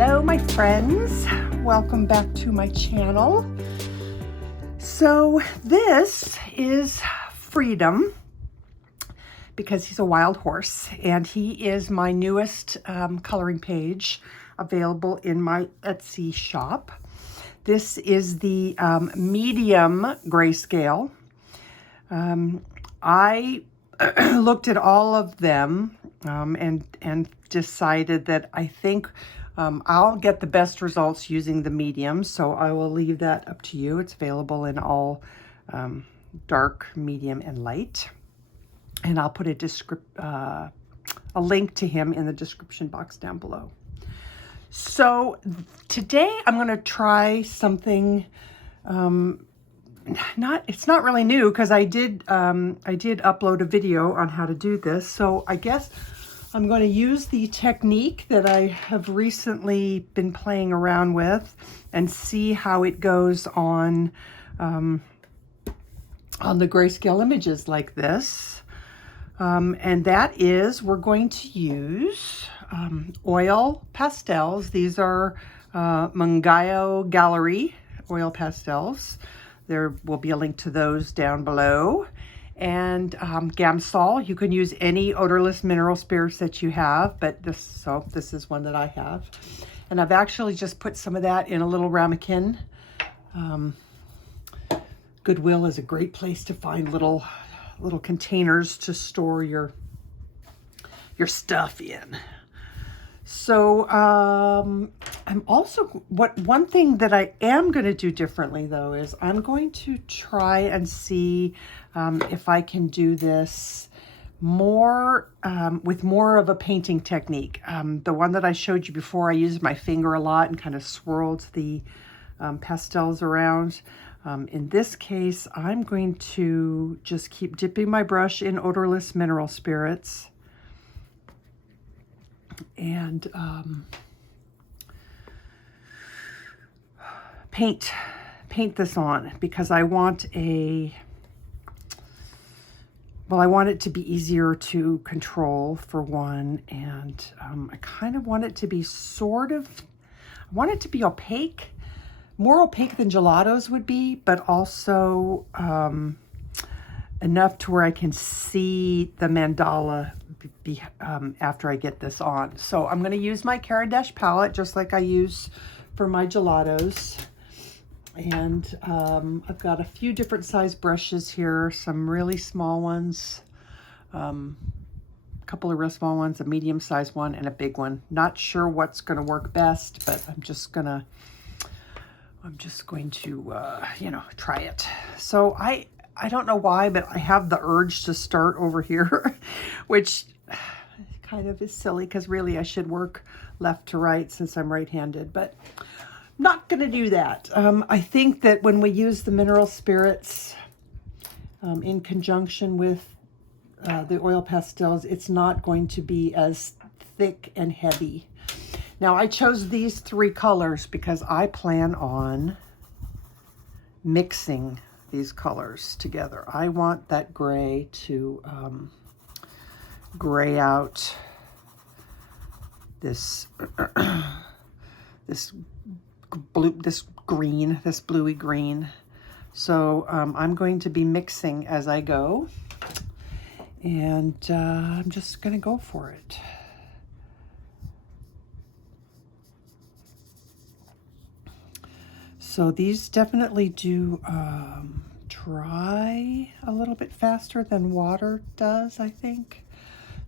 Hello my friends, welcome back to my channel. So this is Freedom because he's a wild horse, and he is my newest coloring page available in my Etsy shop. This is the medium grayscale. I looked at all of them and decided that I think I'll get the best results using the medium, so I will leave that up to you. It's available in all dark, medium, and light. And I'll put a link to him in the description box down below. So today I'm going to try something. It's not really new because I did upload a video on how to do this. So I guess I'm going to use the technique that I have recently been playing around with and see how it goes on the grayscale images like this. And that is, we're going to use oil pastels. These are Mungyo Gallery oil pastels. There will be a link to those down below. And Gamsol, you can use any odorless mineral spirits that you have, but this is one that I have. And I've actually just put some of that in a little ramekin. Goodwill is a great place to find little containers to store your stuff in. So I'm also, one thing that I am going to do differently though is I'm going to try and see if I can do this more with more of a painting technique. The one that I showed you before, I used my finger a lot and kind of swirled the pastels around. In this case, I'm going to just keep dipping my brush in odorless mineral spirits and paint this on, because I want it to be easier to control for one, and I kind of want it to be I want it to be opaque, more opaque than gelatos would be, but also enough to where I can see the mandala after I get this on. So I'm going to use my Dash palette just like I use for my gelatos. And I've got a few different size brushes here, some really small ones, a couple of real small ones, a medium sized one, and a big one. Not sure what's going to work best, but I'm just going to try it. So I don't know why, but I have the urge to start over here, which kind of is silly because really I should work left to right since I'm right-handed, but not going to do that. I think that when we use the mineral spirits in conjunction with the oil pastels, it's not going to be as thick and heavy. Now I chose these three colors because I plan on mixing these colors together. I want that gray to gray out this this bluey green. So I'm going to be mixing as I go, and I'm just going to go for it. So these definitely do dry a little bit faster than water does, I think.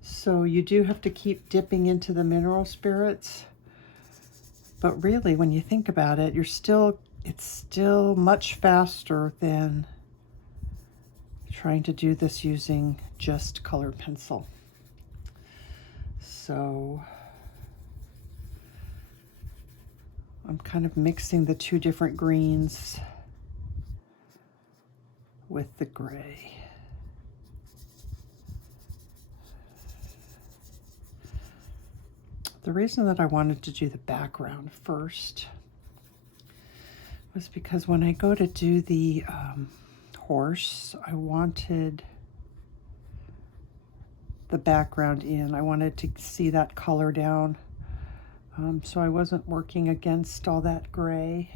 So you do have to keep dipping into the mineral spirits. But really, when you think about it, it's still much faster than trying to do this using just colored pencil. So I'm kind of mixing the two different greens with the gray. The reason that I wanted to do the background first was because when I go to do the horse, I wanted the background in. I wanted to see that color down So I wasn't working against all that gray.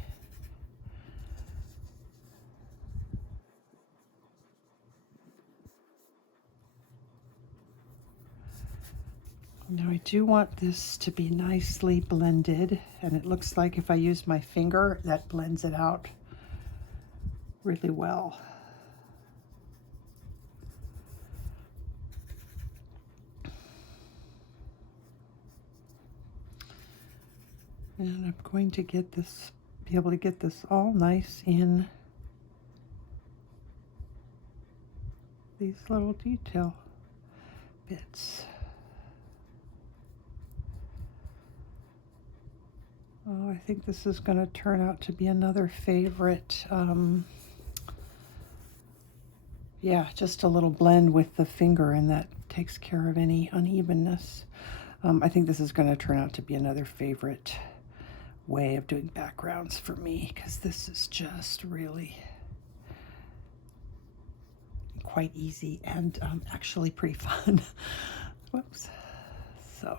Now I do want this to be nicely blended, and it looks like if I use my finger, that blends it out really well. And I'm going to get this, be able to get this all nice in these little detail bits. Oh, I think this is going to turn out to be another favorite. Yeah, just a little blend with the finger, and that takes care of any unevenness. I think this is going to turn out to be another favorite way of doing backgrounds for me, because this is just really quite easy and actually pretty fun. Whoops. So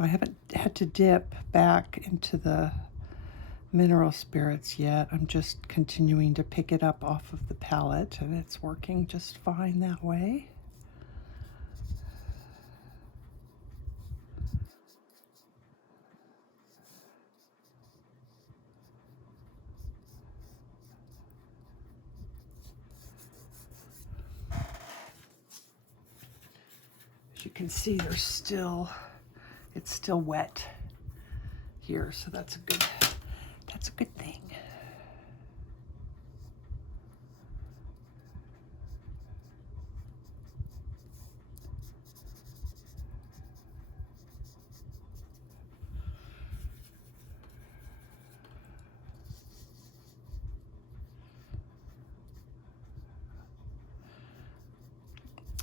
I haven't had to dip back into the mineral spirits yet. I'm just continuing to pick it up off of the palette, and it's working just fine that way. As you can see, it's still wet here, so that's a good thing.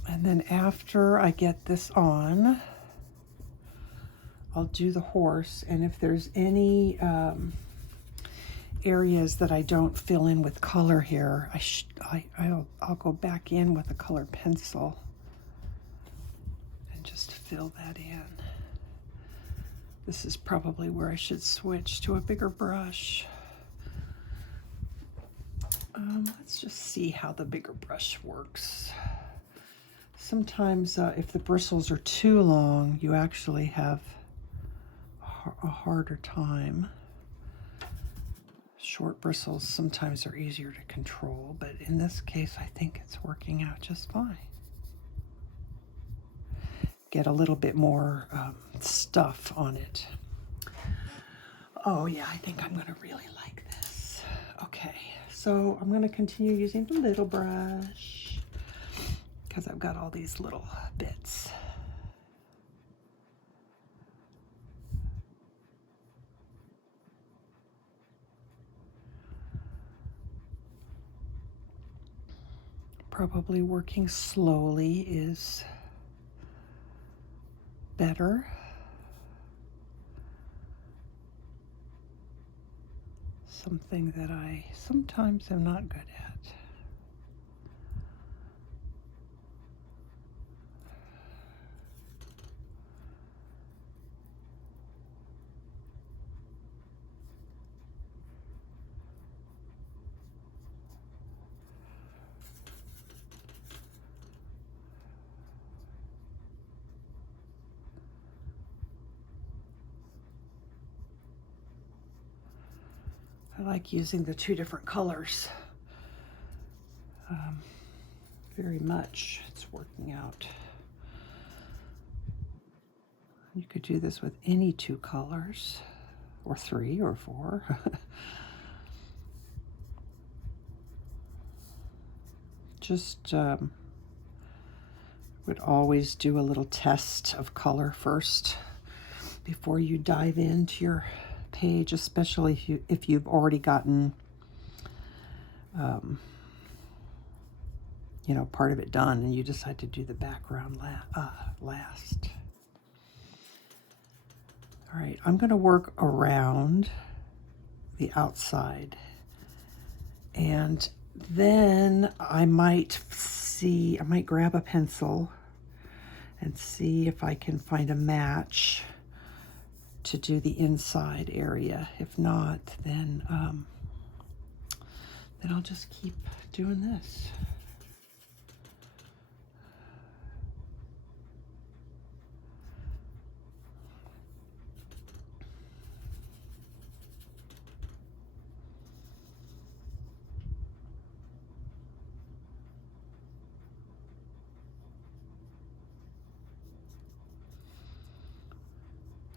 And then after I get this on, I'll do the horse, and if there's any areas that I don't fill in with color here, I'll go back in with a colored pencil and just fill that in. This is probably where I should switch to a bigger brush. Let's just see how the bigger brush works. Sometimes if the bristles are too long, you actually have a harder time. Short bristles sometimes are easier to control, but in this case, I think it's working out just fine. Get a little bit more stuff on it. Oh yeah, I think I'm gonna really like this. Okay, so I'm gonna continue using the little brush because I've got all these little bits. Probably working slowly is better. Something that I sometimes am not good at. I like using the two different colors very much. It's working out. You could do this with any two colors, or 3 or 4. Just would always do a little test of color first before you dive into your page, especially if you've already gotten you know, part of it done and you decide to do the background last. All right, I'm going to work around the outside, and then I might grab a pencil and see if I can find a match to do the inside area. If not, then I'll just keep doing this.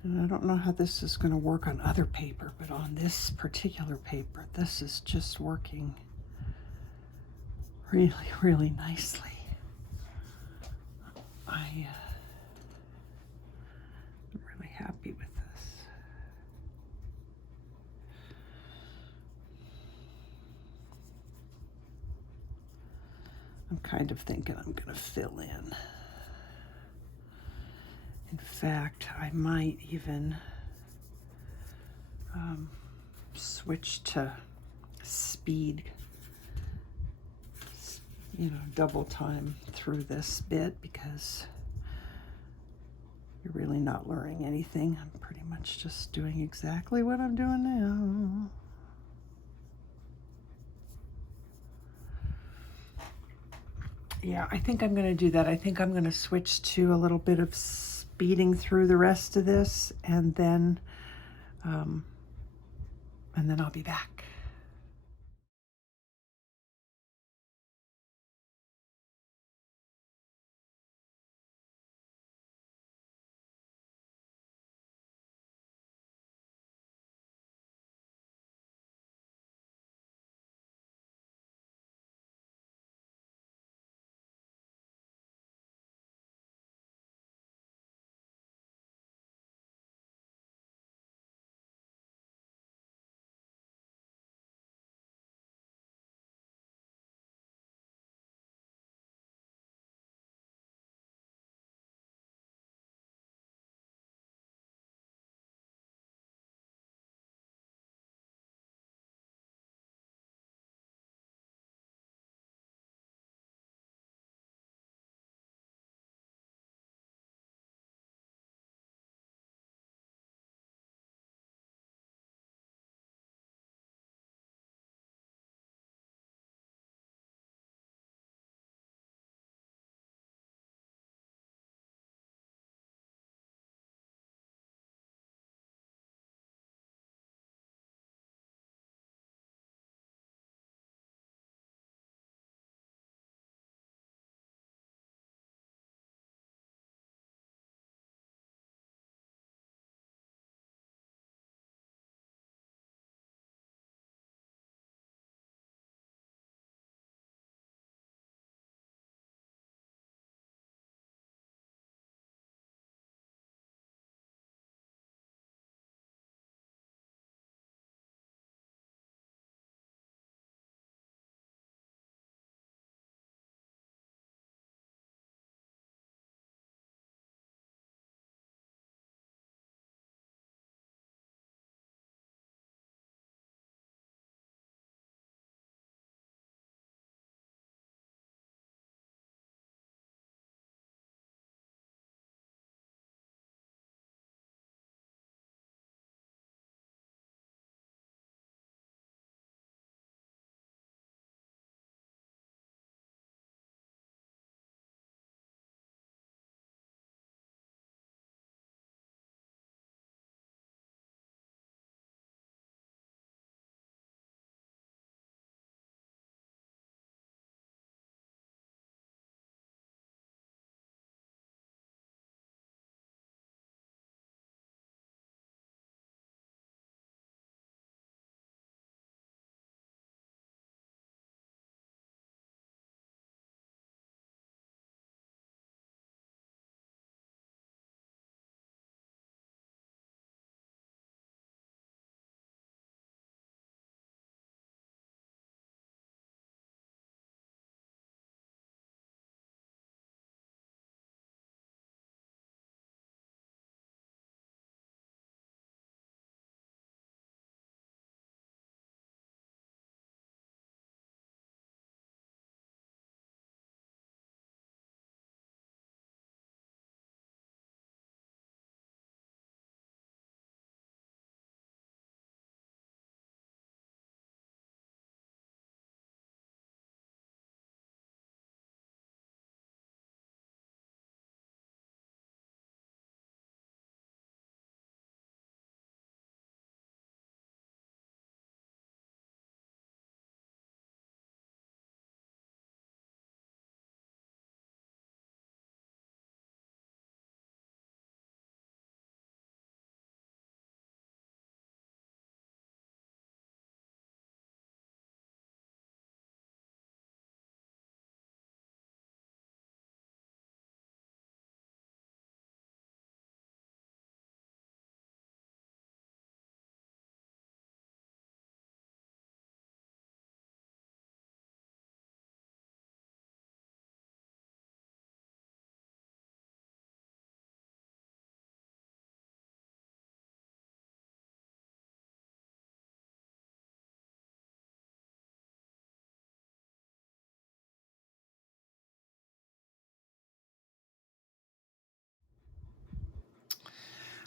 And I don't know how this is going to work on other paper, but on this particular paper, this is just working really, really nicely. I'm really happy with this. I'm kind of thinking I'm going to fill in. In fact, I might even switch to speed, you know, double time through this bit, because you're really not learning anything. I'm pretty much just doing exactly what I'm doing now. Yeah, I think I'm going to do that. I think I'm going to switch to a little bit of speeding through the rest of this, and then I'll be back.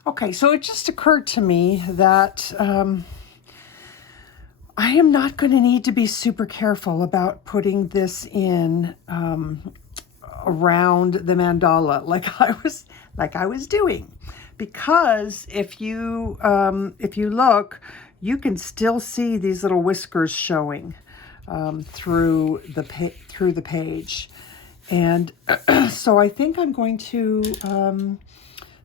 Okay, so it just occurred to me that I am not going to need to be super careful about putting this in around the mandala like I was doing, because if you look, you can still see these little whiskers showing through the page, and so I think I'm going to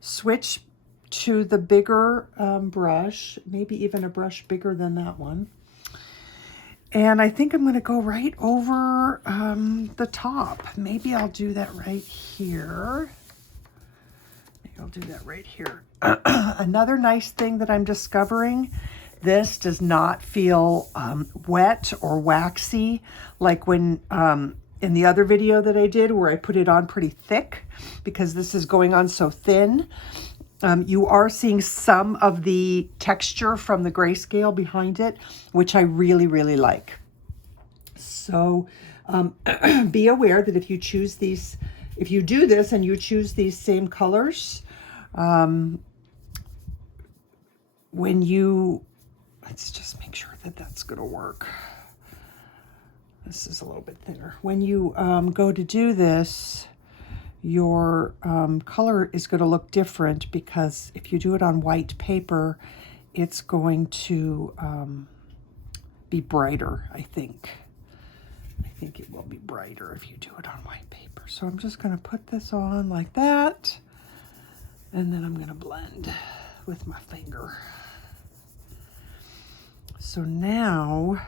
switch to the bigger brush, maybe even a brush bigger than that one. And I think I'm going to go right over the top. Maybe I'll do that right here. Maybe I'll do that right here. Another nice thing that I'm discovering, this does not feel wet or waxy like when in the other video that I did where I put it on pretty thick, because this is going on so thin. You are seeing some of the texture from the grayscale behind it, which I really, really like. So be aware that if you choose these, if you do this and you choose these same colors, when you, let's just make sure that that's going to work. This is a little bit thinner. When you go to do this, your color is going to look different, because if you do it on white paper, it's going to be brighter, I think. I think it will be brighter if you do it on white paper. So I'm just going to put this on like that, and then I'm going to blend with my finger. So now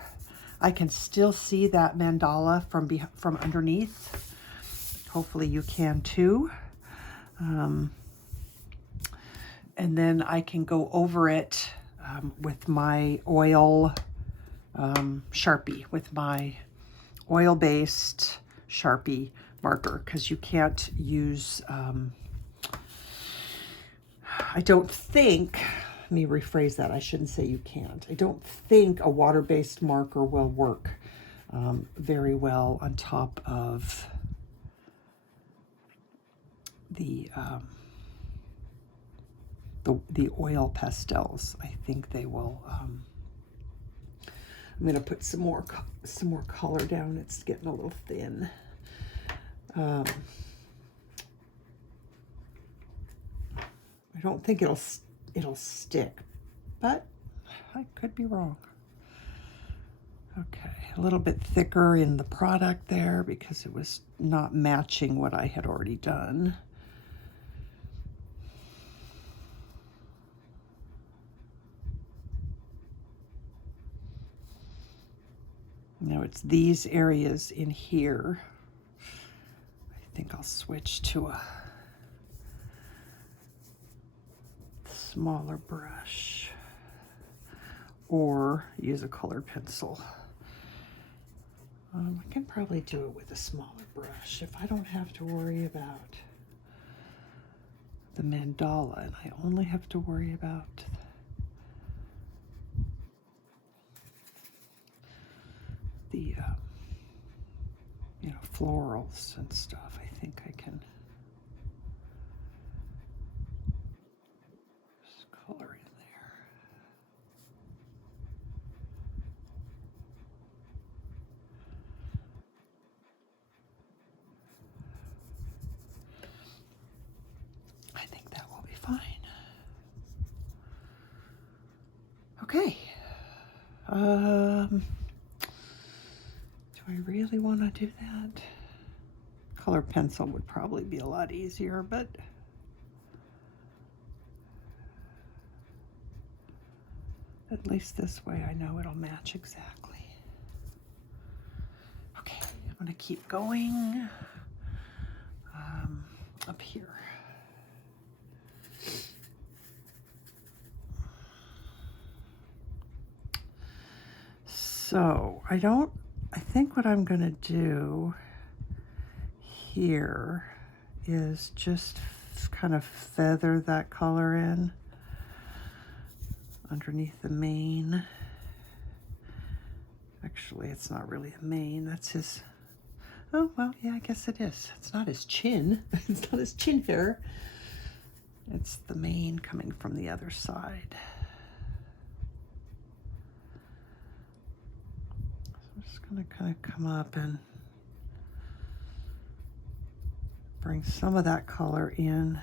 I can still see that mandala from underneath. Hopefully you can too. And then I can go over it with my oil Sharpie, with my oil-based Sharpie marker, because you can't use, I don't think, let me rephrase that, I shouldn't say you can't. I don't think a water-based marker will work very well on top of the oil pastels. I think they will. I'm going to put some more color down. It's getting a little thin. I don't think it'll stick, but I could be wrong. Okay, a little bit thicker in the product there because it was not matching what I had already done. Now it's these areas in here. I think I'll switch to a smaller brush or use a colored pencil. I can probably do it with a smaller brush if I don't have to worry about the mandala and I only have to worry about the florals and stuff. I think I can just color in there. I think that will be fine. Okay. Do I really want to do that? Color pencil would probably be a lot easier, but at least this way I know it'll match exactly. Okay, I'm going to keep going up here. So I think what I'm going to do here is just kind of feather that color in underneath the mane. Actually, it's not really a mane. That's his, oh, well, yeah, I guess it is. It's not his chin. It's not his chin hair. It's the mane coming from the other side. So I'm just gonna kind of come up and bring some of that color in.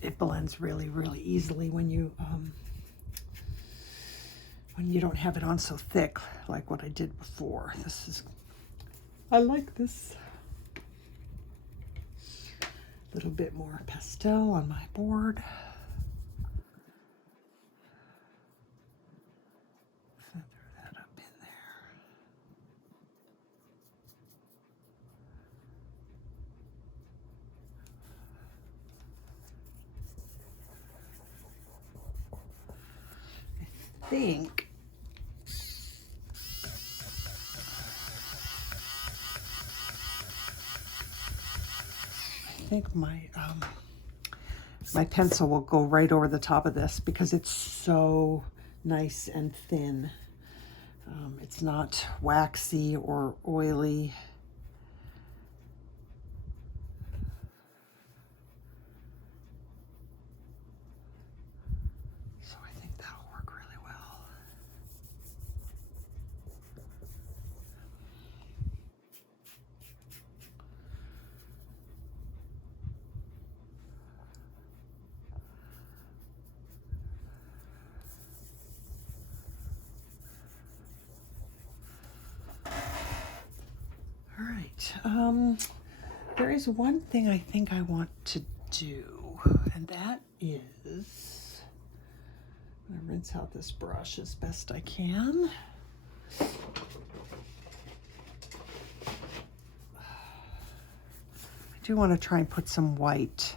It blends really, really easily when you don't have it on so thick like what I did before. I like this. A little bit more pastel on my board. Feather that up in there. I think my pencil will go right over the top of this because it's so nice and thin. It's not waxy or oily. So I think that'll work really well. All right, there is one thing I think I want to do, and that is, I'm gonna rinse out this brush as best I can. I do want to try and put some white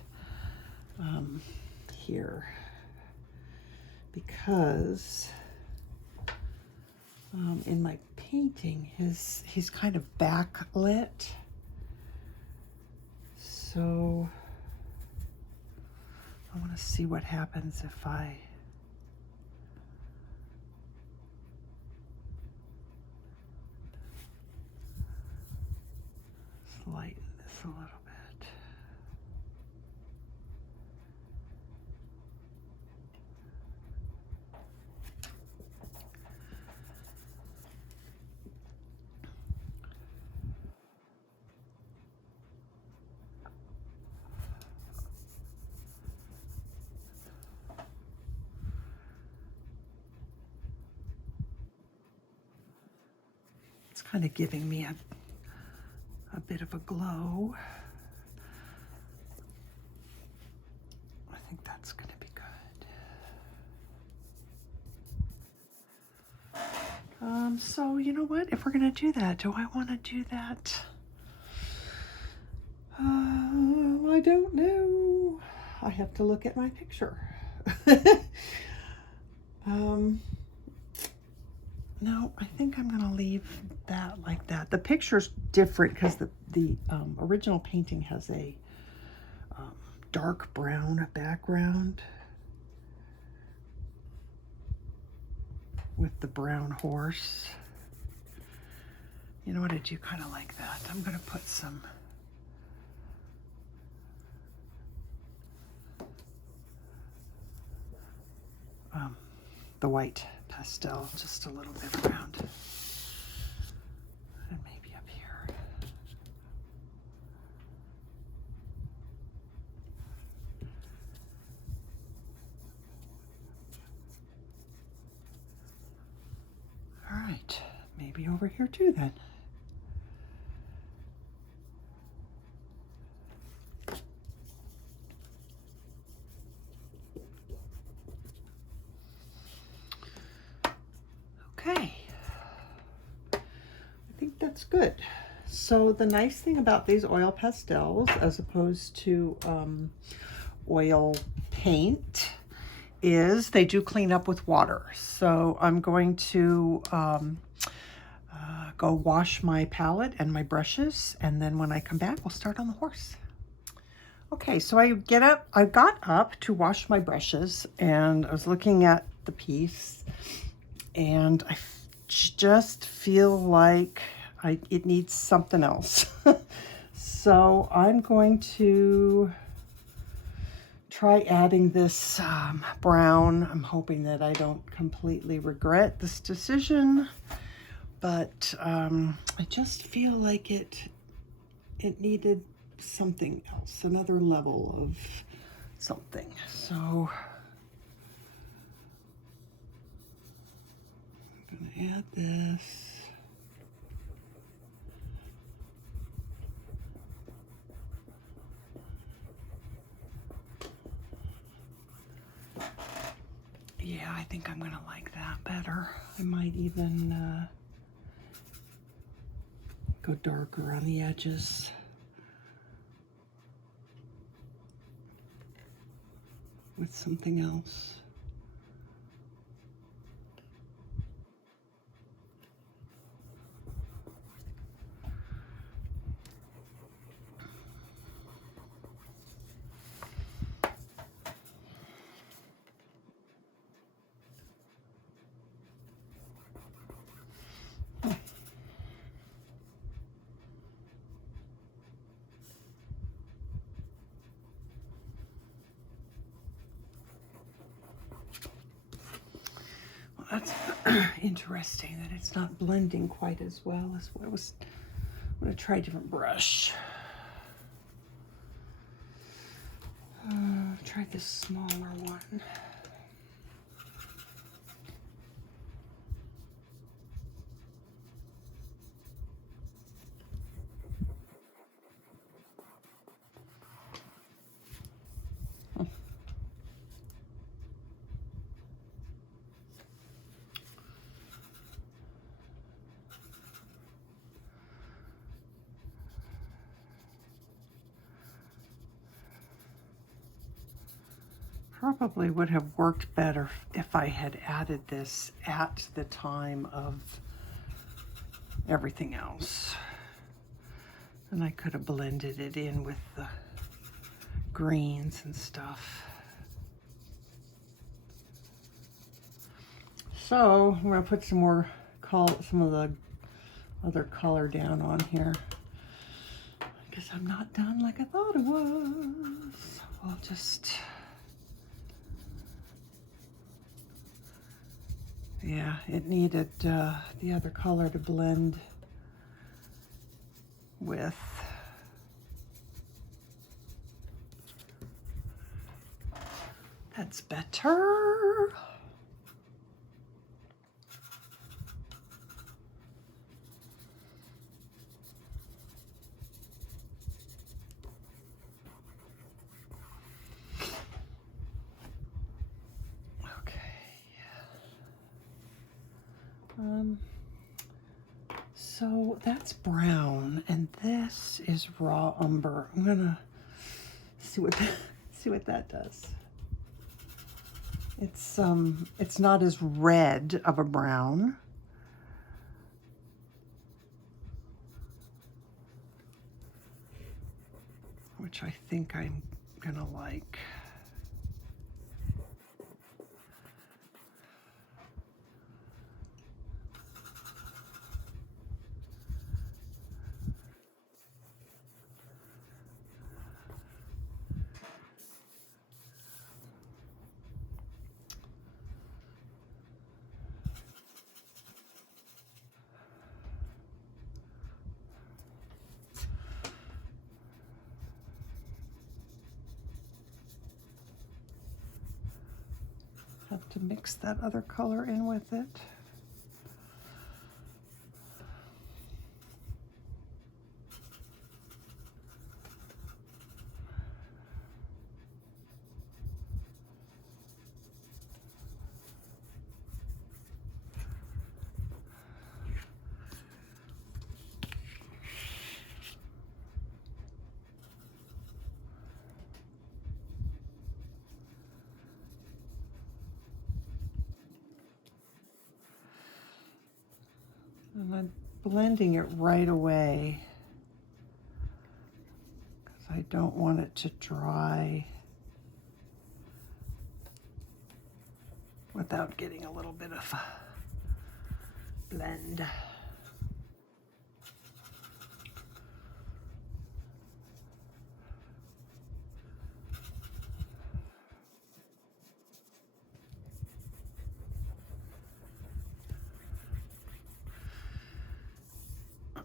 here because in my painting he's kind of backlit, so I want to see what happens if I lighten this a little bit. It's kind of giving me a bit of a glow. I think that's going to be good. So you know what? If we're going to do that, do I want to do that? I don't know. I have to look at my picture. No, I think I'm going to leave that like that. The picture's different because the original painting has a dark brown background with the brown horse. You know what? I do kind of like that. I'm going to put some the white pastel just a little bit around and maybe up here. All right, maybe over here too then. Okay, I think that's good. So the nice thing about these oil pastels as opposed to oil paint is they do clean up with water. So I'm going to go wash my palette and my brushes, and then when I come back, we'll start on the horse. Okay, so I got up to wash my brushes, and I was looking at the piece, and I just feel like it needs something else. So I'm going to try adding this brown. I'm hoping that I don't completely regret this decision, but I just feel like it needed something else, another level of something. So I'm gonna add this. Yeah, I think I'm gonna like that better. I might even go darker on the edges. With something else. That's interesting that it's not blending quite as well as what it was. I'm going to try a different brush. Try this smaller one. Probably would have worked better if I had added this at the time of everything else. And I could have blended it in with the greens and stuff. So I'm going to put some of the other color down on here. I guess I'm not done like I thought it was. I'll just... Yeah, it needed the other color to blend with. That's better. So that's brown, and this is raw umber. I'm gonna see what that does. It's not as red of a brown. Which I think I'm gonna like. Have to mix that other color in with it. And blending it right away because I don't want it to dry without getting a little bit of blend.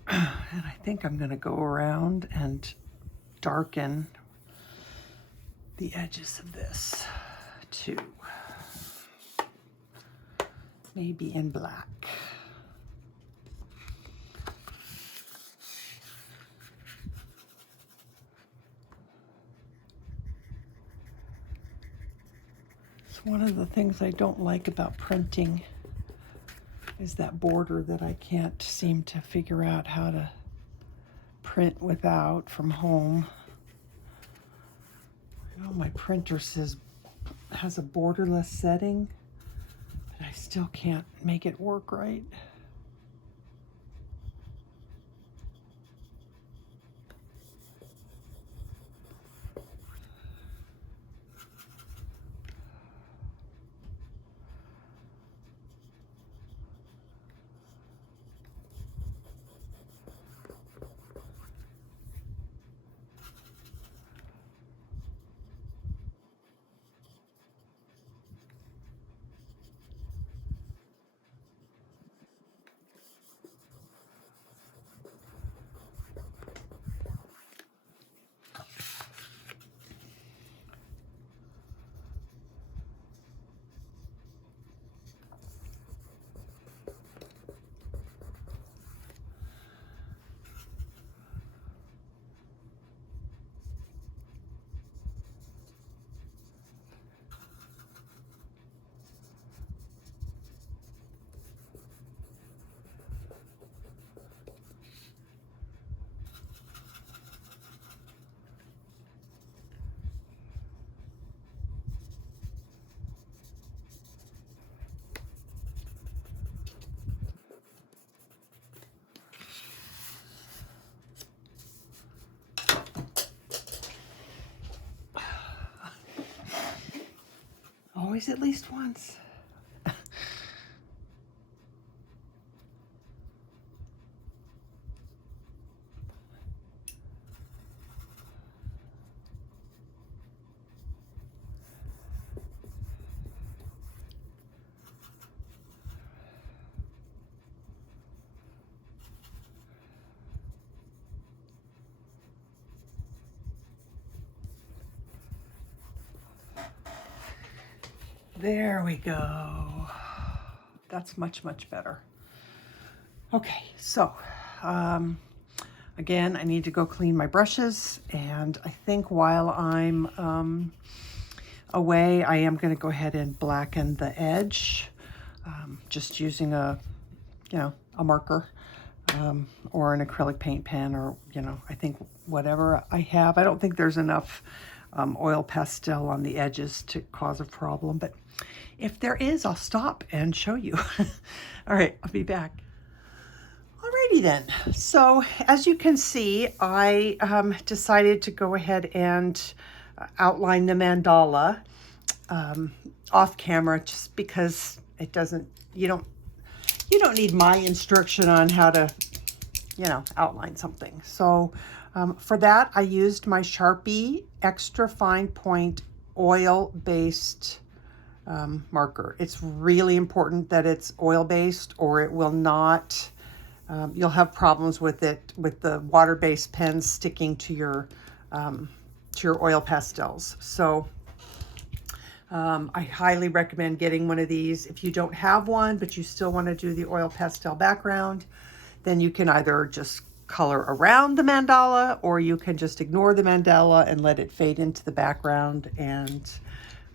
And I think I'm going to go around and darken the edges of this too. Maybe in black. It's one of the things I don't like about printing is that border that I can't seem to figure out how to print without from home. I know my printer has a borderless setting, but I still can't make it work right. Always at least once. There we go. That's much, much better. Okay, so again, I need to go clean my brushes, and I think while I'm away, I am going to go ahead and blacken the edge, just using a marker or an acrylic paint pen, or I think whatever I have. I don't think there's enough oil pastel on the edges to cause a problem, but if there is, I'll stop and show you. All right, I'll be back. Alrighty then. So as you can see, I decided to go ahead and outline the mandala off camera, just because it doesn't. You don't need my instruction on how to outline something. So for that, I used my Sharpie Extra Fine Point oil-based marker. It's really important that it's oil-based, or it will not, you'll have problems with it, with the water-based pens sticking to your oil pastels. So I highly recommend getting one of these. If you don't have one, but you still want to do the oil pastel background, then you can either just color around the mandala, or you can just ignore the mandala and let it fade into the background and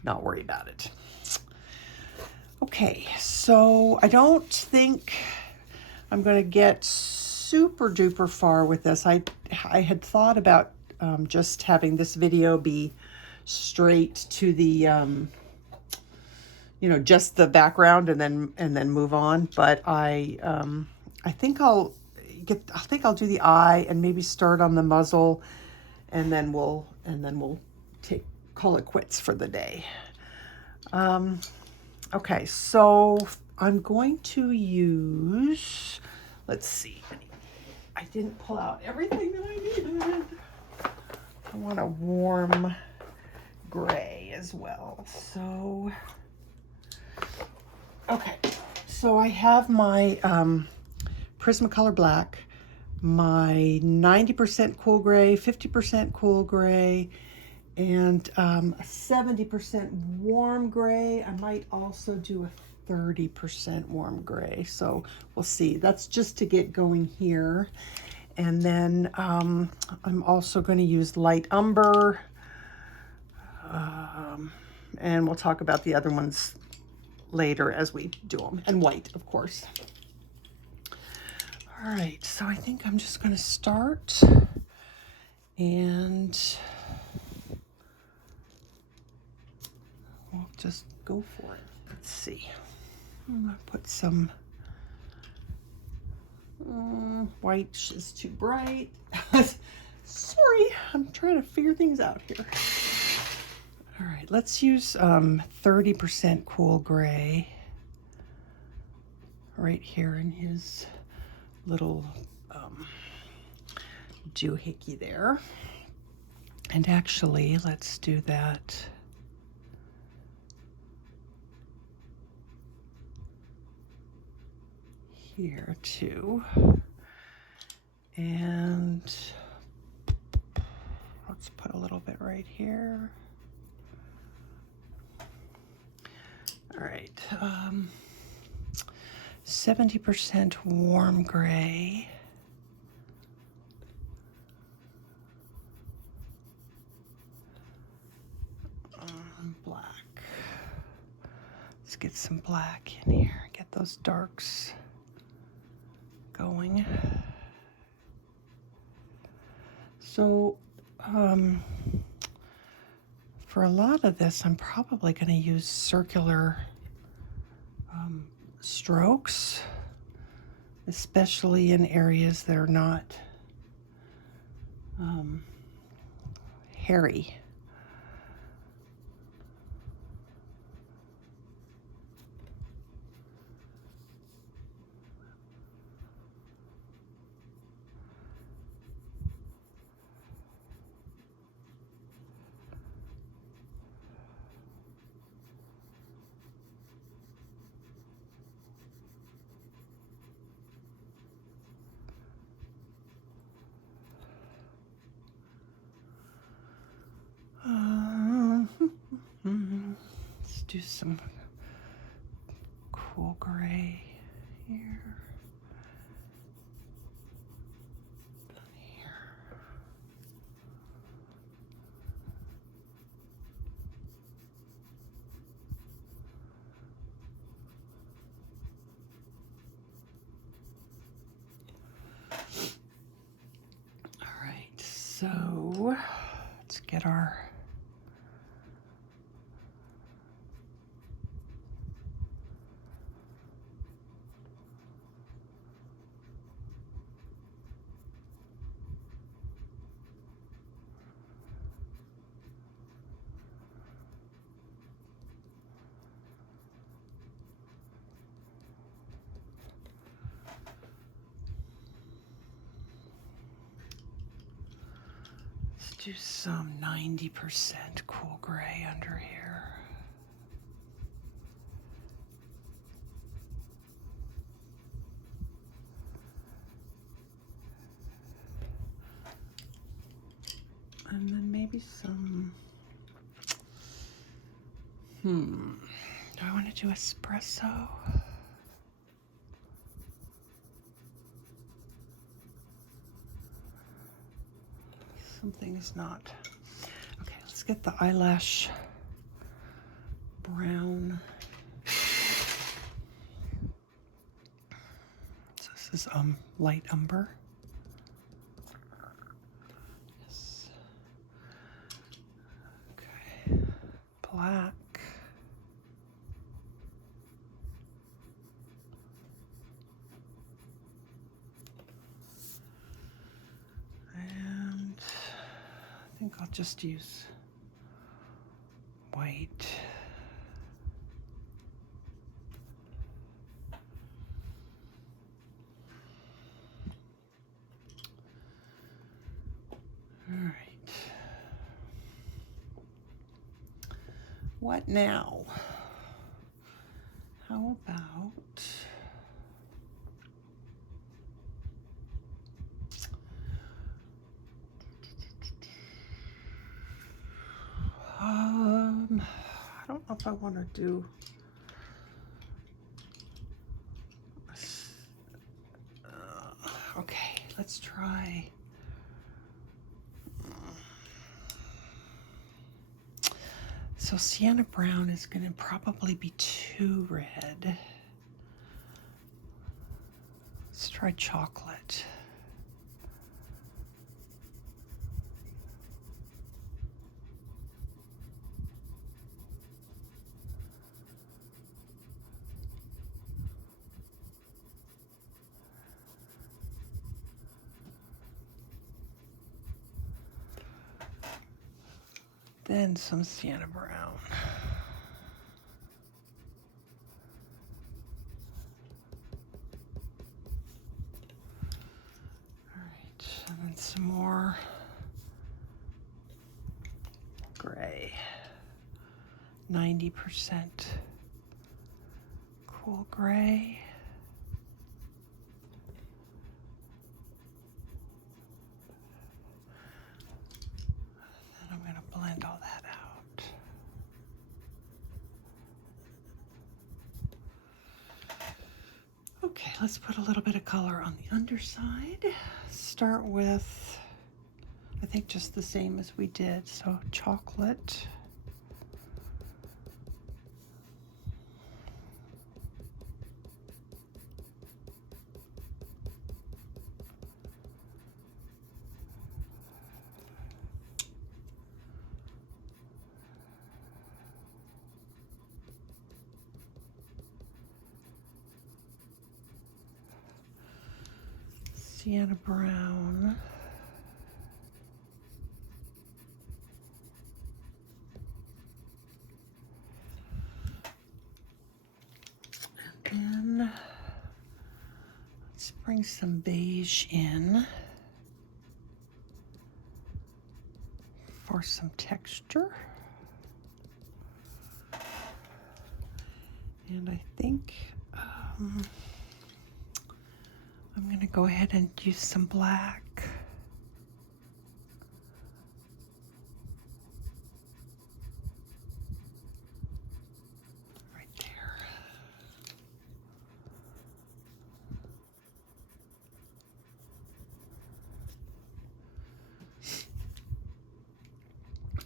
not worry about it. Okay, so I don't think I'm going to get super duper far with this. I had thought about just having this video be straight to the just the background and then move on, but I think I'll I think I'll do the eye and maybe start on the muzzle, and then we'll call it quits for the day. Okay, so I'm going to use, let's see, I didn't pull out everything that I needed. I want a warm gray as well. So, okay, so I have my Prismacolor black, my 90% cool gray, 50% cool gray, and a 70% warm gray. I might also do a 30% warm gray, so we'll see. That's just to get going here. And then I'm also going to use light umber, and we'll talk about the other ones later as we do them, and white, of course. All right, so I think I'm just going to start, and we'll just go for it. Let's see. I'm going to put some white is too bright. Sorry, I'm trying to figure things out here. All right, let's use 30% cool gray right here in his little doohickey there. And actually, let's do that here too. And let's put a little bit right here. All right, 70% warm gray. Black. Let's get some black in here, get those darks going. So, for a lot of this, I'm probably going to use circular strokes, especially in areas that are not hairy. Let's do some cool gray here. Here. All right, so let's get our do some 90% cool gray under here. And then maybe some, do I want to do espresso? Something is not. Okay, let's get the eyelash brown. So this is light umber. Yes. Okay. Black. I'll just use white. All right. What now? How about I don't know if I want to do okay, let's try so Sienna Brown is going to probably be too red. Let's try chocolate. Then some Sienna Brown. All right, and then some more gray. 90% cool gray. Then I'm going to blend all that out. Okay, let's put a little bit of color on the underside. Start with, I think, just the same as we did. So chocolate. Sienna Brown. And then let's bring some beige in for some texture. And I think I'm going to go ahead and use some black. Right there.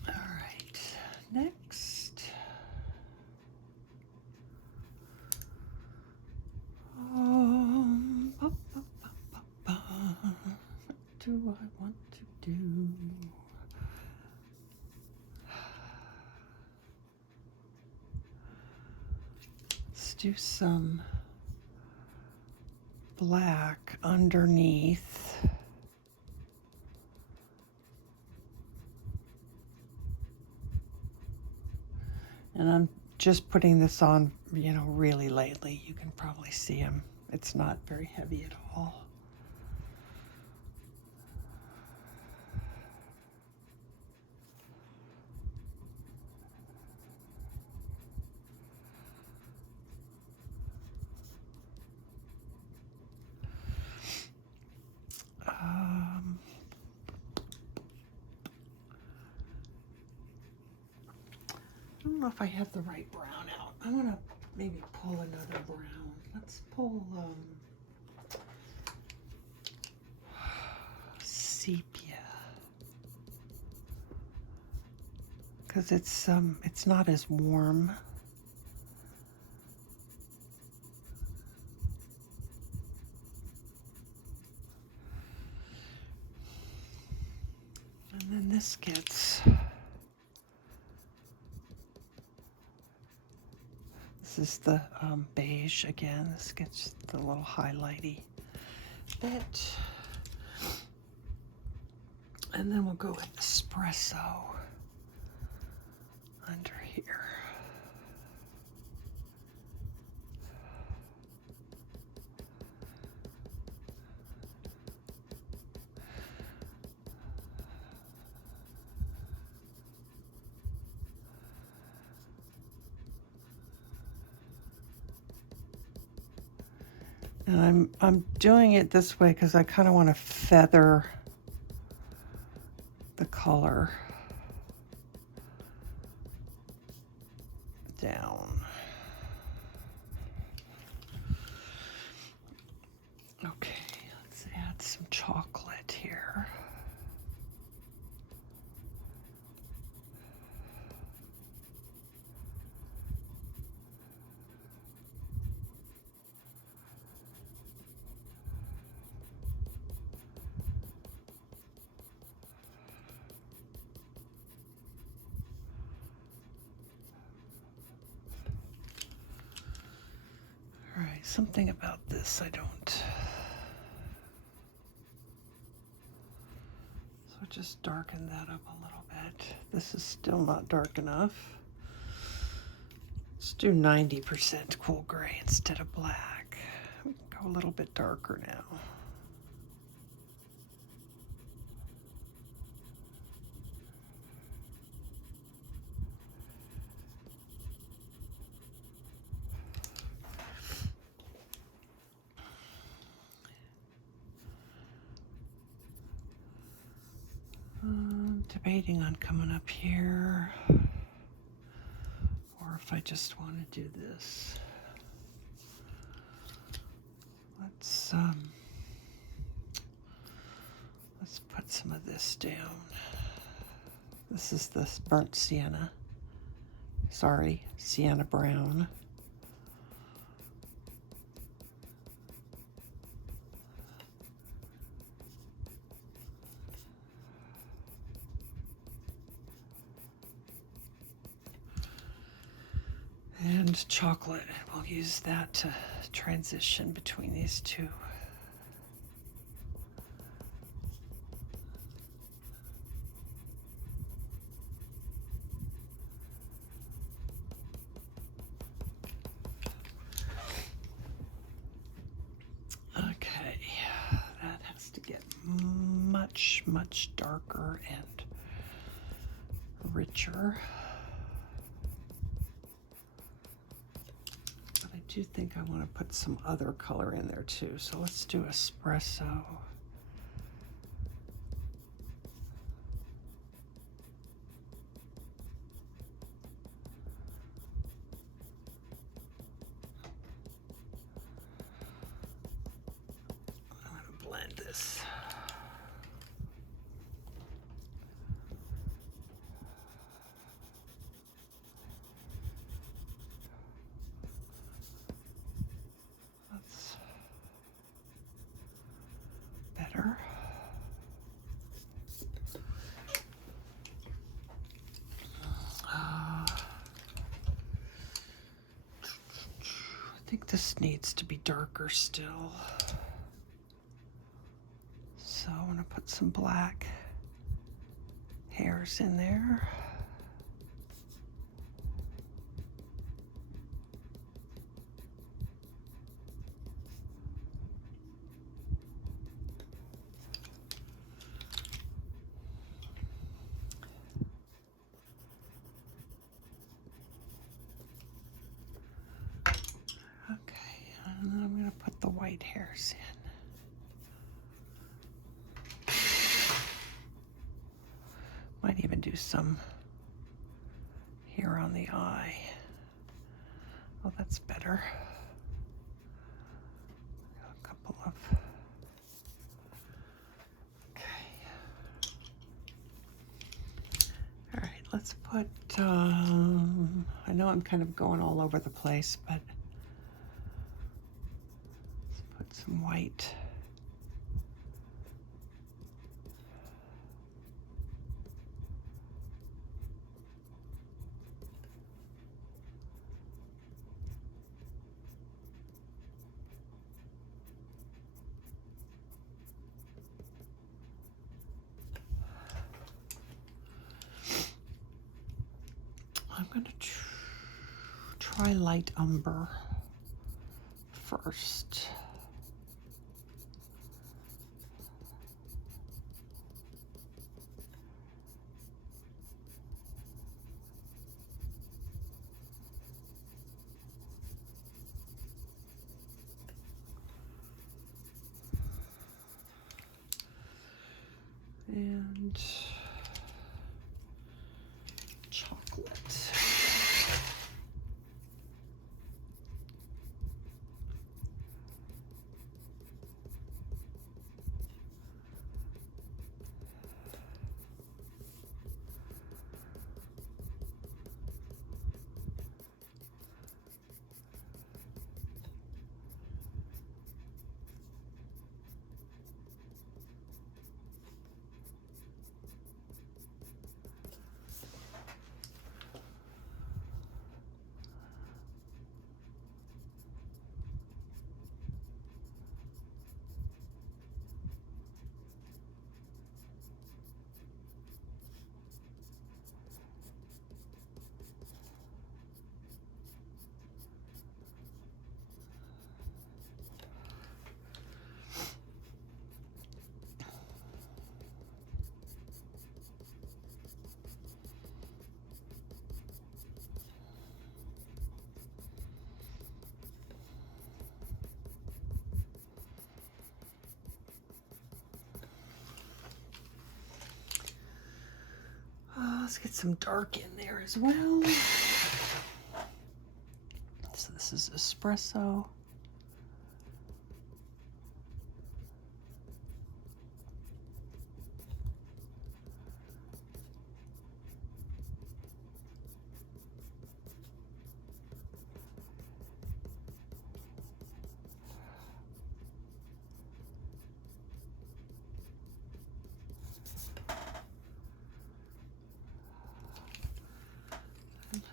All right, next. What do I want to do? Let's do some black underneath. And I'm just putting this on, you know, really lightly. You can probably see him. It's not very heavy at all. I don't know if I have the right brown out. I'm gonna maybe pull another brown. Let's pull sepia, because it's not as warm. And then this gets, this is the beige again. This gets the little highlighty bit. And then we'll go with Espresso under here. And I'm doing it this way because I kind of want to feather the color down. Okay, let's add some chocolate here. All right, something about this I don't. So just darken that up a little bit. This is still not dark enough. Let's do 90% cool gray instead of black. We can go a little bit darker now. Debating on coming up here, or if I just want to do this. Let's put some of this down. This is this burnt sienna. Sorry, Sienna Brown. And chocolate. We'll use that to transition between these two. Okay, that has to get much, much darker and richer. I do think I want to put some other color in there too. So let's do Espresso. I'm going to blend this. Better. I think this needs to be darker still. So I'm going to put some black hairs in there. And then I'm going to put the white hairs in. Might even do some here on the eye. Oh, that's better. A couple of. Okay. All right, let's put, I know I'm kind of going all over the place, but some white. try light umber first. And chocolate. Let's get some dark in there as well. So this is Espresso.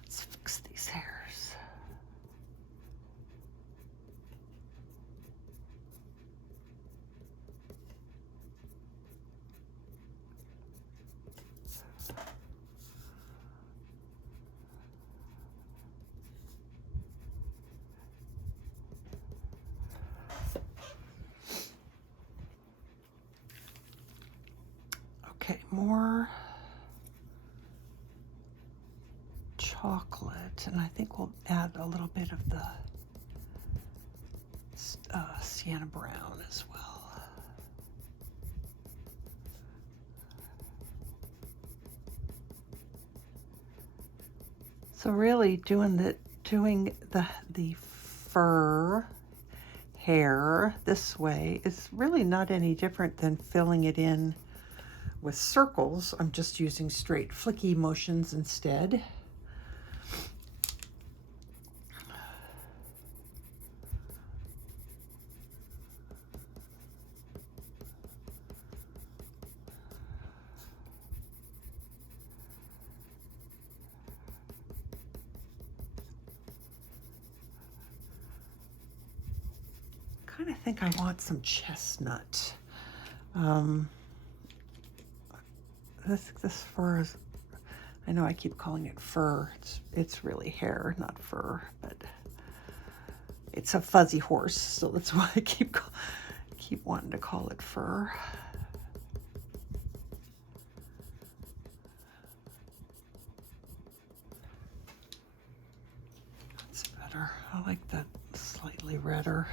Let's fix these hairs. Okay, more chocolate, and I think we'll add a little bit of the Sienna Brown as well. So really doing the fur hair this way is really not any different than filling it in with circles. I'm just using straight flicky motions instead. I kind of think I want some chestnut. This fur is, I know I keep calling it fur. It's really hair, not fur, but it's a fuzzy horse, so that's why I keep wanting to call it fur. That's better. I like that slightly redder.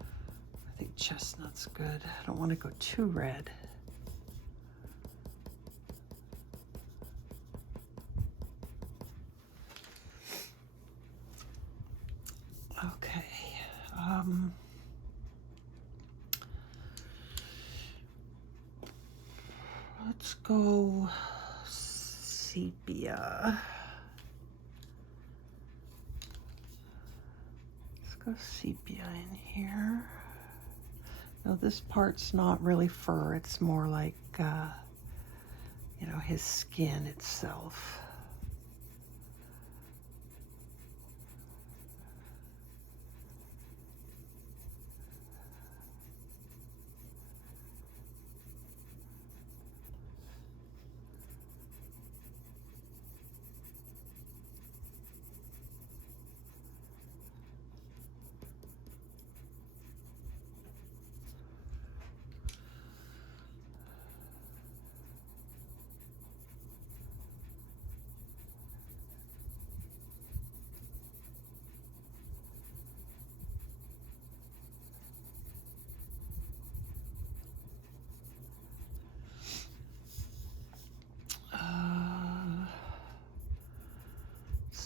I think chestnut's good. I don't want to go too red. Okay. Let's go sepia. Let's go sepia in here. No, this part's not really fur. It's more like, you know, his skin itself.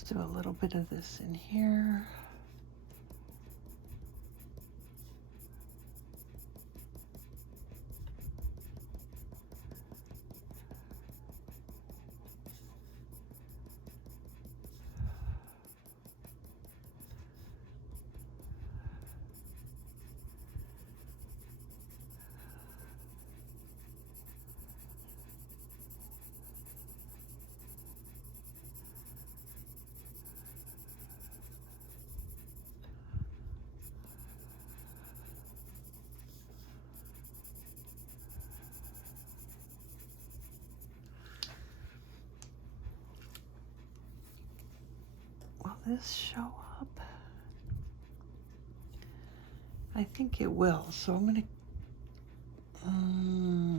do a little bit of this in here. This show up? I think it will. So I'm gonna,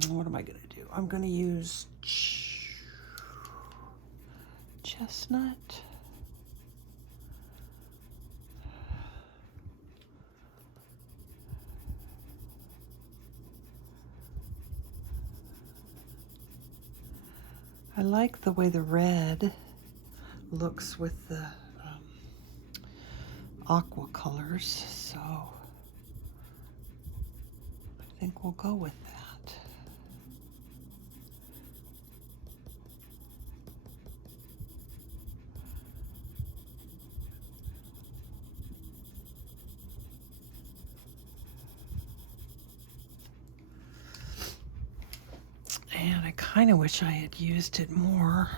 what am I gonna do? I'm gonna use Chestnut. I like the way the red looks with the aqua colors, so I think we'll go with that. And I kind of wish I had used it more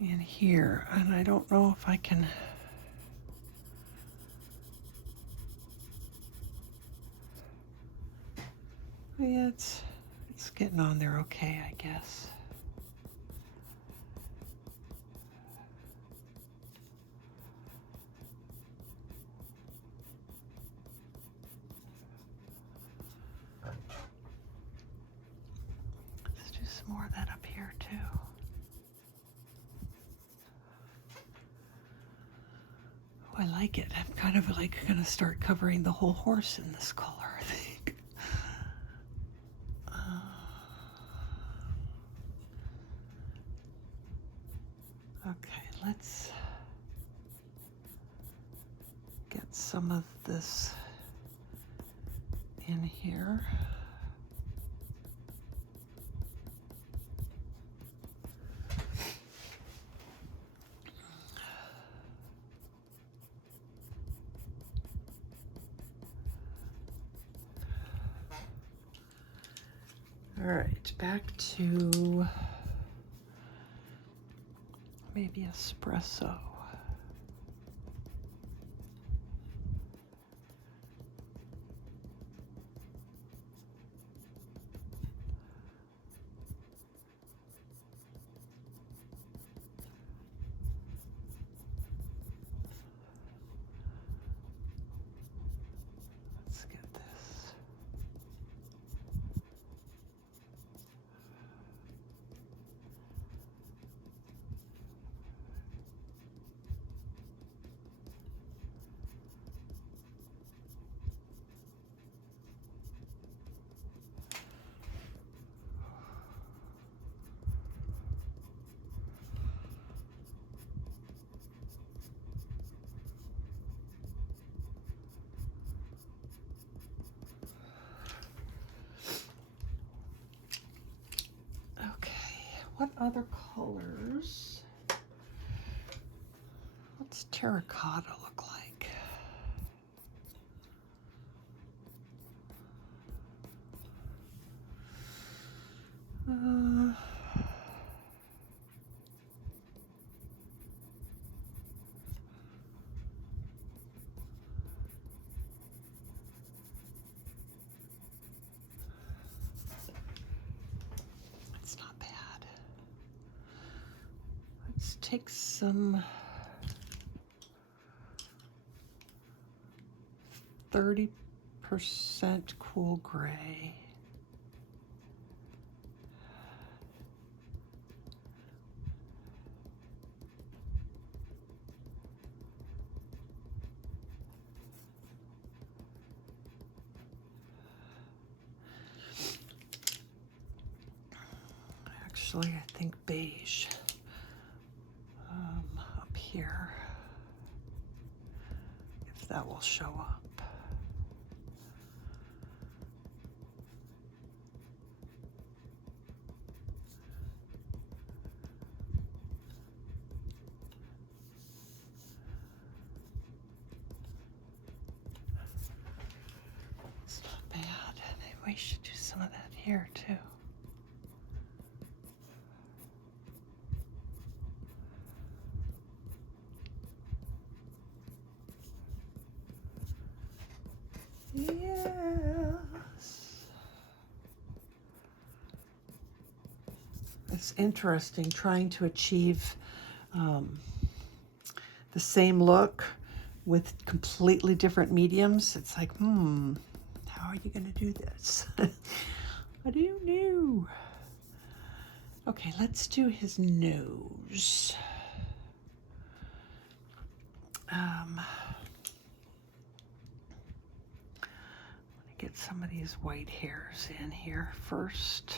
in here, and I don't know if I can. Yeah, it's getting on there okay, I guess. Let's do some more of that up here too. Oh, I like it. I'm kind of like gonna start covering the whole horse in this color, I think. Okay, let's get some of this in here. All right, back to maybe espresso. Let's get this. What other colors? What's Terra Cotta look like? It's not bad. Let's take some 30% cool gray. Actually, I think beige. if that will show up. It's not bad. Maybe we should do some of that here too. Yes. It's interesting trying to achieve the same look with completely different mediums. It's like, how are you going to do this? I don't know. Okay, let's do his nose. Get some of these white hairs in here first.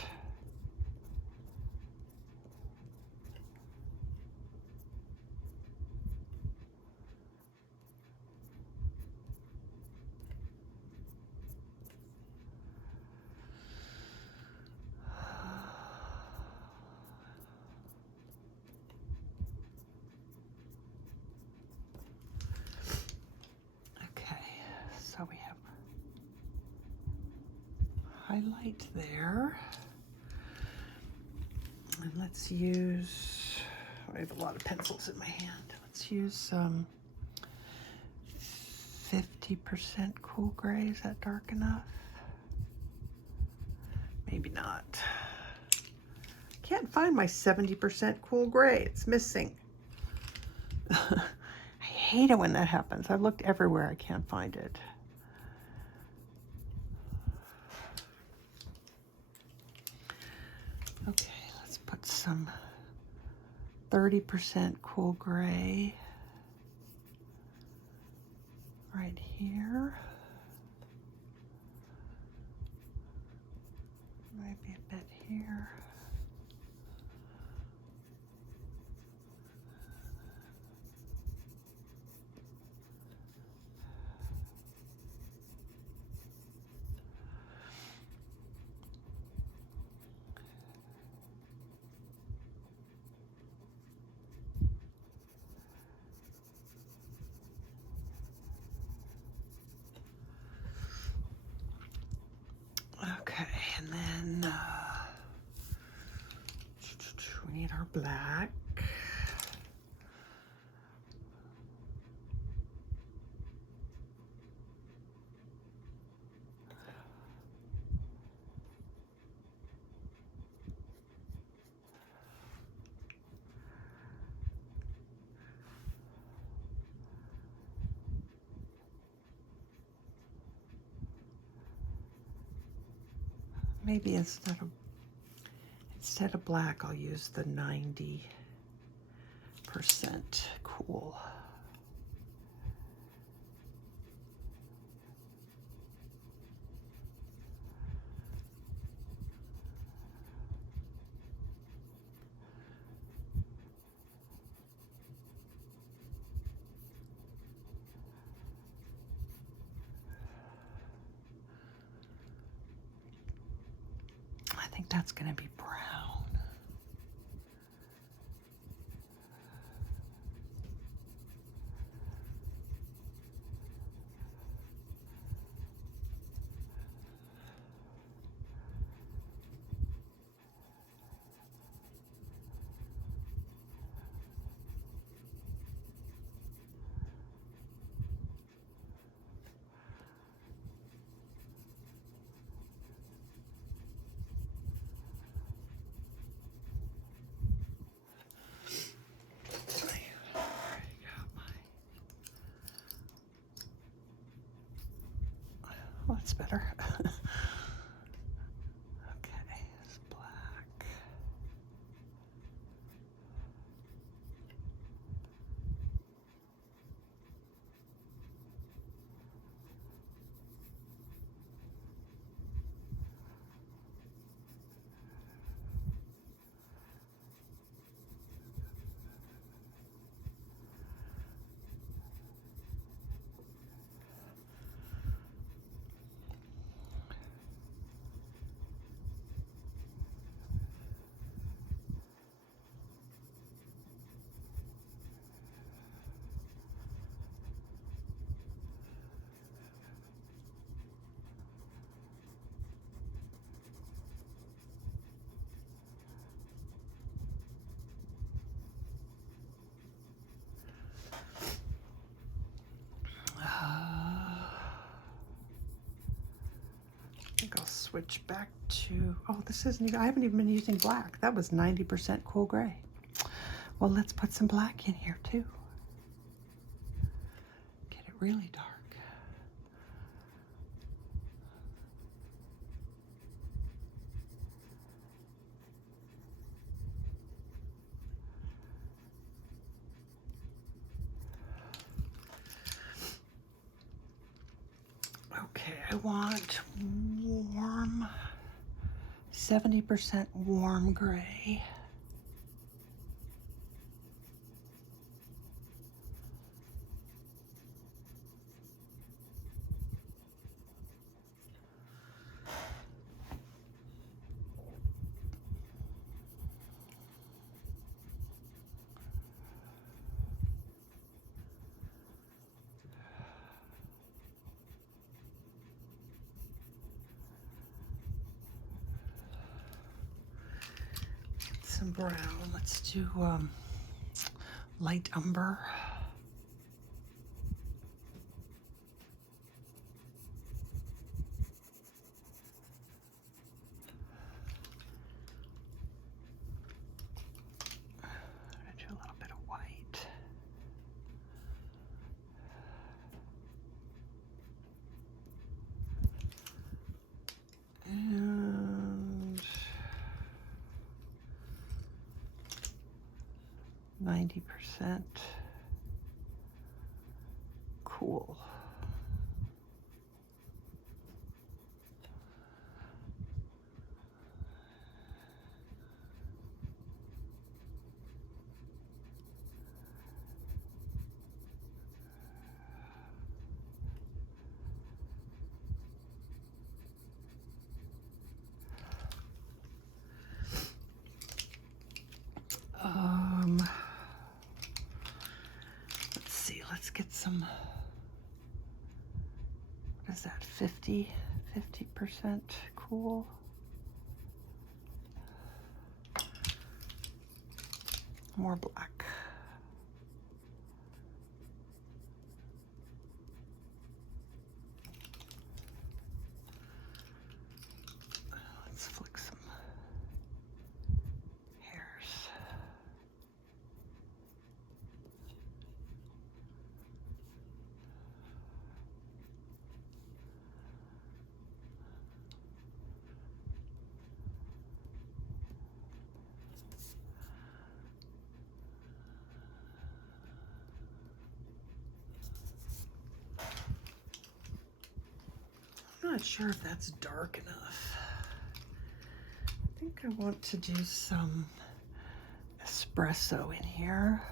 Okay, so we have highlight there. And let's use, I have a lot of pencils in my hand. Let's use 50% cool gray. Is that dark enough? Maybe not. Can't find my 70% cool gray. It's missing. I hate it when that happens. I've looked everywhere. I can't find it. Okay, let's put some 30% cool gray right here. Maybe a bit here. Okay, and then we need our black. Maybe instead of black, I'll use the 90% cool. I think that's going to be brown. Oh, that's better. Okay, it's black. switch back to, oh, this isn't even, I haven't even been using black. That was 90% cool gray. Well, let's put some black in here too. Get it really dark. Okay, I want warm, 70% warm gray. Some brown. Let's do light umber. Do a little bit of white. And 90% cool. Let's see, let's get some, what is that, 50% cool? More black. Let's flick some hairs. I'm not sure if that's dark enough. I think I want to do some espresso in here.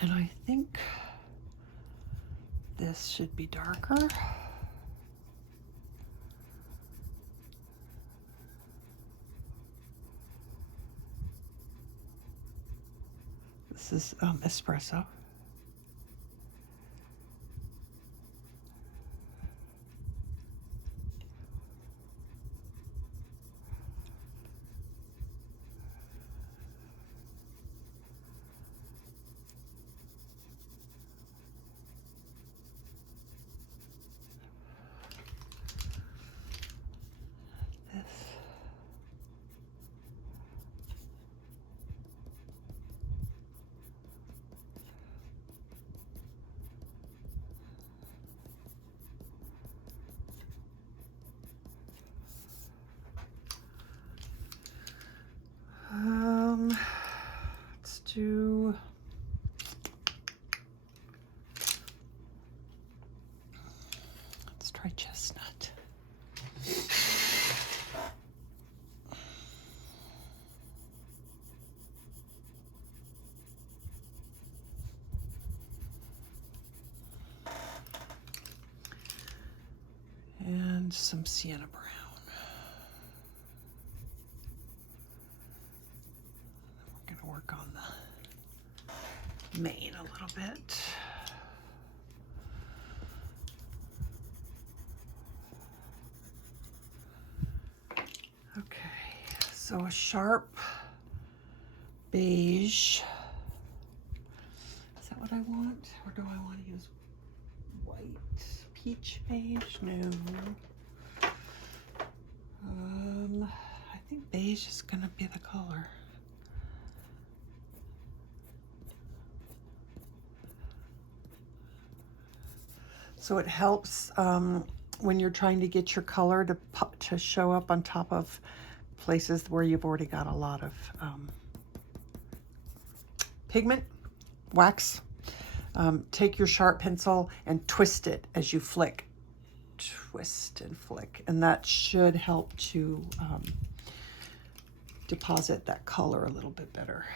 And I think this should be darker. This is espresso. Let's do let's try chestnut. And some Sienna Brown. work on the mane a little bit. Okay, so a sharp beige. Is that what I want? Or do I want to use white? Peach beige? No. I think beige is going to be the color. So it helps when you're trying to get your color to show up on top of places where you've already got a lot of pigment, wax. Take your sharp pencil and twist it as you flick. Twist and flick, and that should help to deposit that color a little bit better.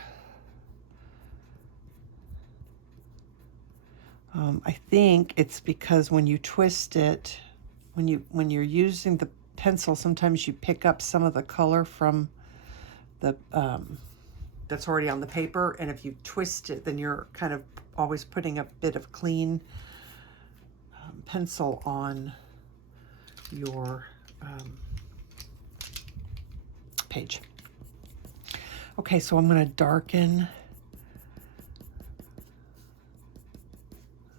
I think it's because when you twist it, when you're using the pencil, sometimes you pick up some of the color from the that's already on the paper, and if you twist it, then you're kind of always putting a bit of clean pencil on your page. Okay, so I'm going to darken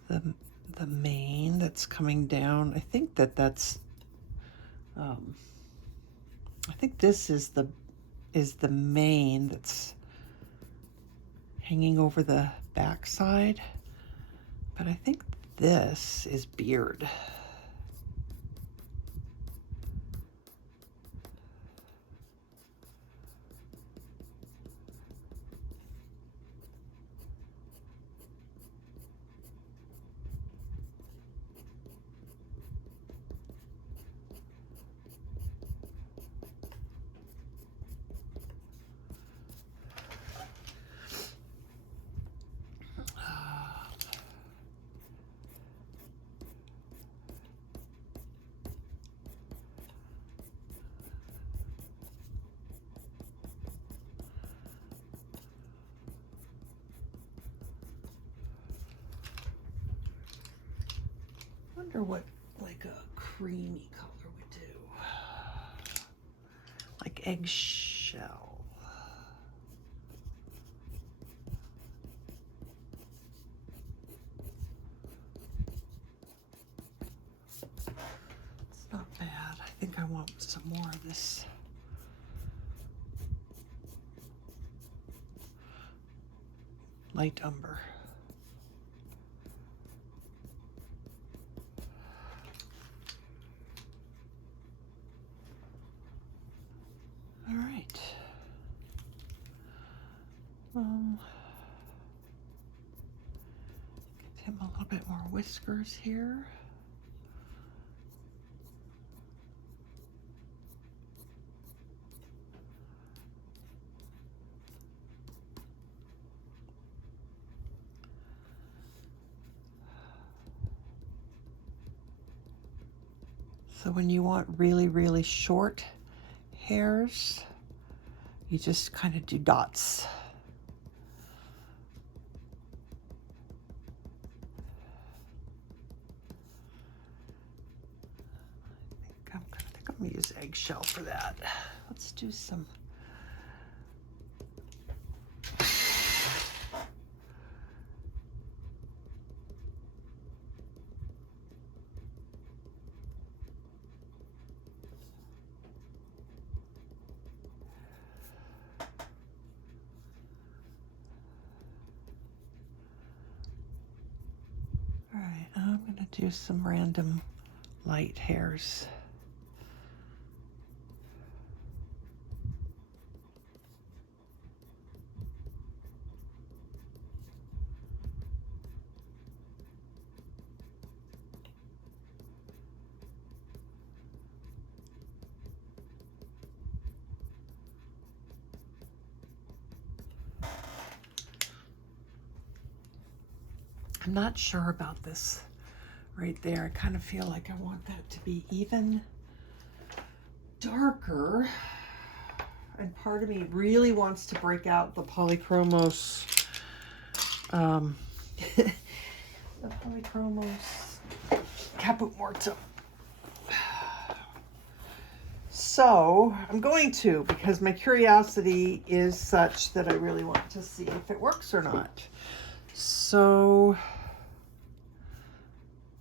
the mane that's coming down. I think that's I think this is the mane that's hanging over the backside, but I think this is beard. I wonder what like a creamy color would do. Like eggshell. It's not bad. I think I want some more of this. Light umber. All right. Give him a little bit more whiskers here. So when you want really, really short hairs, you just kind of do dots. I think I'm gonna use eggshell for that. Let's do some. All right, I'm gonna do some random light hairs. I'm not sure about this right there. I kind of feel like I want that to be even darker. And part of me really wants to break out the Polychromos, the Polychromos Caput Mortuum. So I'm going to, because my curiosity is such that I really want to see if it works or not. So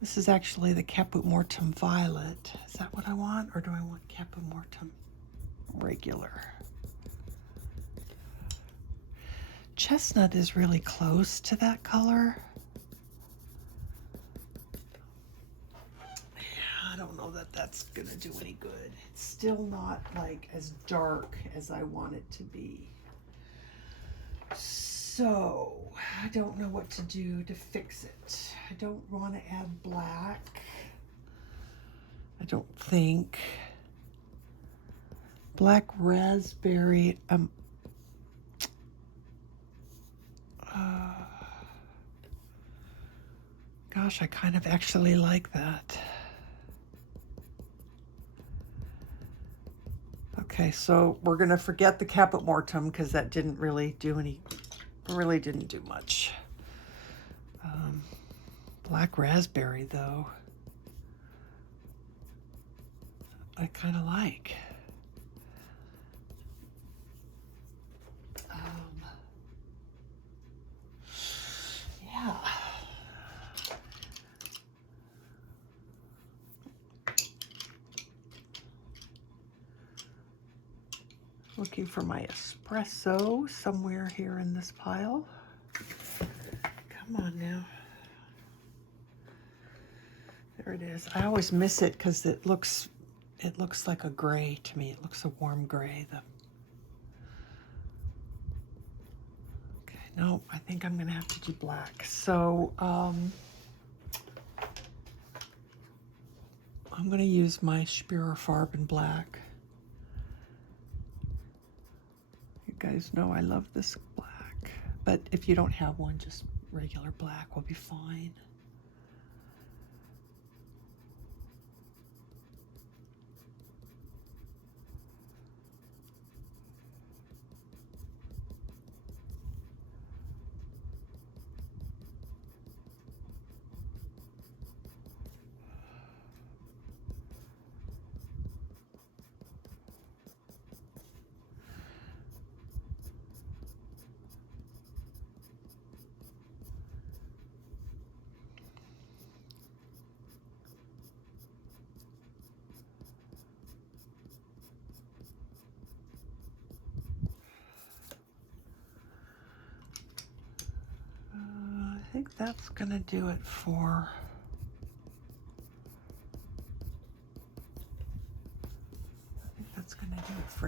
this is actually the Caput Mortuum Violet. Is that what I want? Or do I want Caput Mortuum regular? Chestnut is really close to that color. Yeah, I don't know that that's gonna do any good. It's still not like as dark as I want it to be. So I don't know what to do to fix it. I don't want to add black. I don't think. Black raspberry. Gosh, I kind of actually like that. Okay, so we're gonna forget the Caput Mortuum because that didn't really do didn't do much. Black raspberry though, I kind of like. Yeah. Looking for my espresso somewhere here in this pile. Come on now. There it is. I always miss it because it looks like a gray to me. It looks a warm gray. Okay, no, I think I'm gonna have to do black. So I'm gonna use my Spirerfarben in black. You guys know I love this black, but if you don't have one, just regular black will be fine. I think that's gonna do it for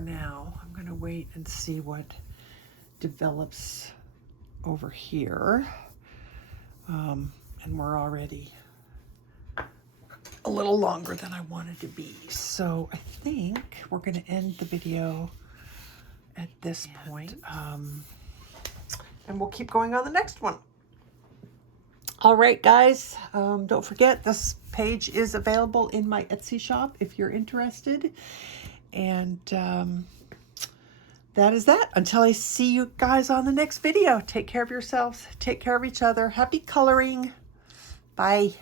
now. I'm gonna wait and see what develops over here. And we're already a little longer than I wanted to be. So I think we're gonna end the video at this point. And we'll keep going on the next one. All right, guys, don't forget this page is available in my Etsy shop if you're interested. And that is that. Until I see you guys on the next video, take care of yourselves, take care of each other. Happy coloring. Bye.